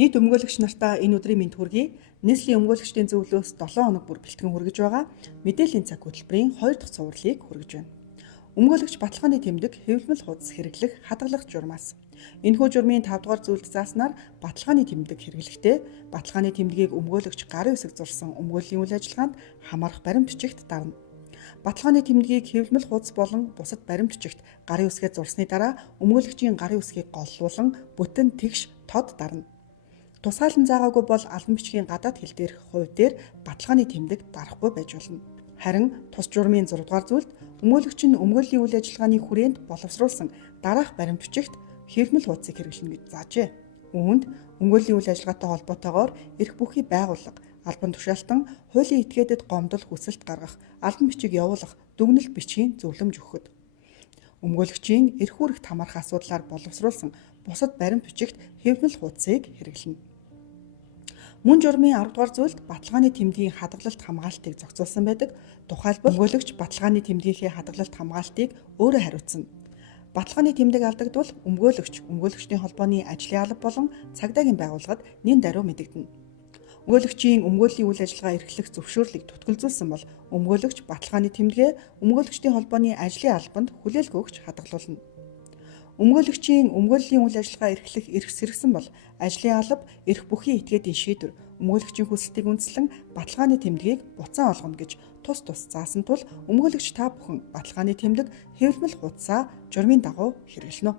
Нийт өмгөөлөгч нартаа энэ өдрийн мэнд хүргэе. Нийслэлийн өмгөөлөгчдийн зөвлөөс 7 хоног бүр бэлтгэн хүргэж байгаа мэдээллийн цаг хөтөлбөрийн 2 дахь цувралыг хүргэж байна. Өмгөөлөгч баталгааны тэмдэг хэвлэмэл хуудас хэрэглэх хадгалах журмаас. Энэхүү журмын 5 дугаар зүйлд зааснаар баталгааны тэмдэг хэрэглэхдээ баталгааны тэмдгийг өмгөөлөгч гарын үсэг зурсан өмгөөллийн үйл ажиллагаанд хамаарах баримт бичигт дарна. Баталгааны тэмдгийг хэвлэмэл хуудас болон бусад баримт бичигт гарын үсгээ зурсны дараа өмгөөлөгчийн гарын үсгийг голлуулан бүтэн тэгш тод дарна. Тусгаалan заагаагүй бол албан бичгийн гадаад хэл дээрх хувь дээр баталгааны тэмдэг дарахгүй байж болно. Харин тус журмын 6 дугаар зүйлд өмгөөлөгч нь өмгөөллийн үйл ажиллагааны хүрээнд боловсруулсан дараах баримт бичигт хэвлэмэл хуудсыг хэрэглэнэ гэж заажээ. Үүнд өмгөөллийн үйл ажиллагаатай холбоотойгоор эрх бүхий байгууллага, албан тушаалтан, хуулийн этгээдэд гомдол хүсэлт гаргах, албан бичиг явуулах, дүгнэлт бичгийн зөвлөмж өгөхөд. Өмгөөлөгчийн эрх үүрэгт хамаарах асуудлаар боловсруулсан бусад баримт бичигт хэвлэмэл хуудсыг хэрэглэнэ. Мөн журмын 10 дугаар зүйлд баталгааны тэмдгийн хадгалалт хамгаалтыг зохицуулсан байдаг. Тухайлбал өмгөөлөгч баталгааны тэмдгийнхээ хадгалалт хамгаалтыг өөрөө хариуцна. Баталгааны тэмдэг алдагдвал өмгөөлөгчдийн холбооны ажлын алба болон цагдаагийн байгууллагад нэн даруй мэдэгдэнэ. Өмгөөлөгчийн өмгөөллийн үйл ажиллагаа эрхлэх зөвшөөрлийг түтгэлзүүлсэн бол өмгөөлөгч баталгааны тэмдгээ өмгөөлөгчдийн холбооны ажлын албанд хүлээлт өгч хадгалуулна. Өмгөөлөгчийн өмгөөллийн үйл ажиллагаа эрхлэх эрх сэргсэн бол ажлын алба эрх бүхий этгээдийн шийдвэр өмгөөлөгчийн хүсэлтийг үндэслэн баталгааны тэмдгийг буцаан олгоно гэж тус заасан тул өмгөөлөгч та бүхэн баталгааны тэмдэг хэвлэмэл хуудасаа журмын дагуу хэрэглэнэ.